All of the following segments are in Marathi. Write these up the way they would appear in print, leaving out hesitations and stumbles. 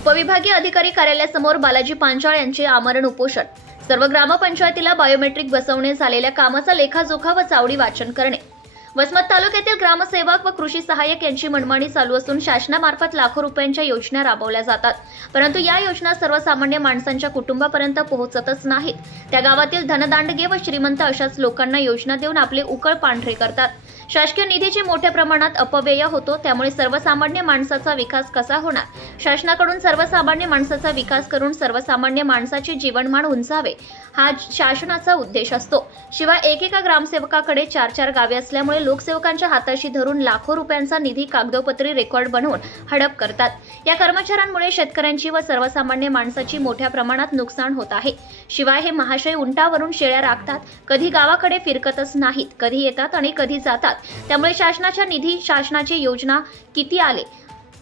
उपविभागीय अधिकारी कार्यालयासमोर बालाजी पांचाळ यांचे आमरण उपोषण। सर्व ग्रामपंचायतीला बायोमेट्रिक बसवणे, झालेल्या कामाचा लेखाजोखा व चावडी वाचन करणे। वसमत तालुक्यातील ग्रामसेवक व कृषी सहाय्यक यांची मनमानी चालू असून शासनामार्फत लाखो रुपयांच्या योजना राबवल्या जातात, परंतु या योजना सर्वसामान्य माणसांच्या कुटुंबापर्यंत पोहोचतच नाहीत। त्या गावातील धनदांडगे व श्रीमंत अशाच लोकांना योजना देऊन आपले उकळ पांढरे करतात। शासकीय निधीची मोठ्या प्रमाणात अपव्यय होतो, त्यामुळे सर्वसामान्य माणसाचा विकास कसा होणार? शासनाकडून सर्वसामान्य माणसाचा विकास करून सर्वसामान्य माणसाचे जीवनमान उंचावे हा शासनाचा उद्देश असतो। शिवाय एकेका ग्रामसेवकाकडे 4-4 गावे असल्यामुळे लोकसेवकांच्या हाताशी धरून लाखो रुपयांचा निधी कागदोपत्री रेकॉर्ड बनवून हडप करतात। या कर्मचाऱ्यांमुळे शेतकऱ्यांची व सर्वसामान्य माणसाची मोठ्या प्रमाणात नुकसान होत आहे। शिवाय हे महाशय उंटावरून शेळ्या राखतात, कधी गावाकडे फिरकतच नाहीत, कधी येतात आणि कधी जातात। त्यामुळे शासनाच्या निधी, शासनाची योजना किती आले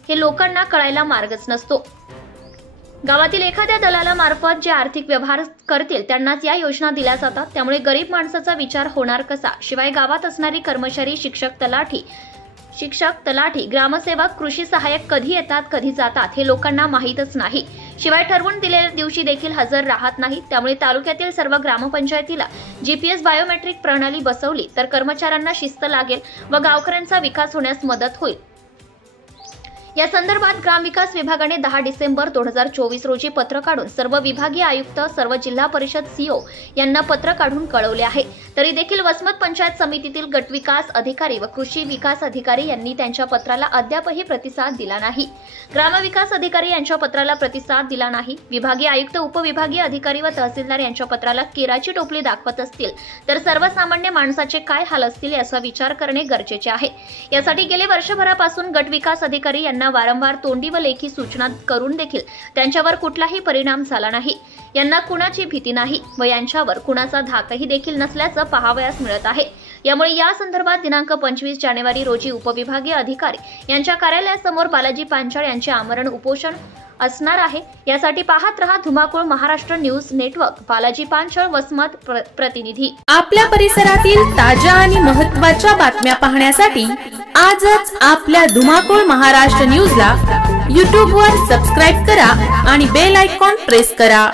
हे लोकांना कळायला मार्गच नसतो। गावातील एखाद्या दलालामार्फत जे आर्थिक व्यवहार करतील त्यांनाच या योजना दिल्या जातात, त्यामुळे गरीब माणसाचा विचार होणार कसा? शिवाय गावात असणारी कर्मचारी, शिक्षक, तलाठी, ग्रामसेवक, कृषी सहाय्यक कधी येतात, कधी जातात हे लोकांना माहीतच नाही। शिवाय ठरवून दिलेल्या दिवशी देखील हजर राहत नाहीत। त्यामुळे तालुक्यातील सर्व ग्रामपंचायतीला GPS बायोमेट्रिक प्रणाली बसवली तर कर्मचाऱ्यांना शिस्त लागेल व गावकऱ्यांचा विकास होण्यास मदत होईल। या संदर्भात ग्रामविकास विभागाने 10 डिसेंबर 2024 रोजी पत्र काढून सर्व विभागीय आयुक्त, सर्व जिल्हा परिषद CO यांना पत्र काढून कळवले आहे। तरी देखील वसमत पंचायत समितीतील गटविकास अधिकारी व कृषी विकास अधिकारी यांनी त्यांच्या पत्राला अद्यापही प्रतिसाद दिला नाही। ग्रामविकास अधिकारी यांच्या पत्राला प्रतिसाद दिला नाही। विभागीय आयुक्त, उपविभागीय अधिकारी व तहसीलदार यांच्या पत्राला केराची टोपली दाखवत असतील तर सर्वसामान्य माणसाचे काय हाल असतील याचा विचार करणे गरजेचे आहे। यासाठी गेले वर्षभरापासून गटविकास अधिकारी यांना वारंवार तोंडी व लेखी सूचना करून देखील त्यांच्यावर कुठलाही परिणाम झाला नाही। यांना कुणाची भीती नाही व यांच्यावर कुणाचा धाकही देखील नसल्याचं पाहावयास मिळत आहे। यामुळे या संदर्भात दिनांक 25 जानेवारी रोजी उपविभागीय अधिकारी यांच्या कार्यालयासमोर बालाजी पांचाळ यांचे आमरण उपोषण असणार आहे। यासाठी पाहत रहा धुमाकूळ महाराष्ट्र न्यूज नेटवर्क। बालाजी पांचाळ, वसमत प्रतिनिधी। आपल्या परिसरातील ताज्या आणि महत्त्वाच्या बातम्या पाहण्यासाठी आजच आपल्या धुमाकूळ महाराष्ट्र न्यूजला YouTube वर सबस्क्राइब करा आणि बेल आयकॉन प्रेस करा।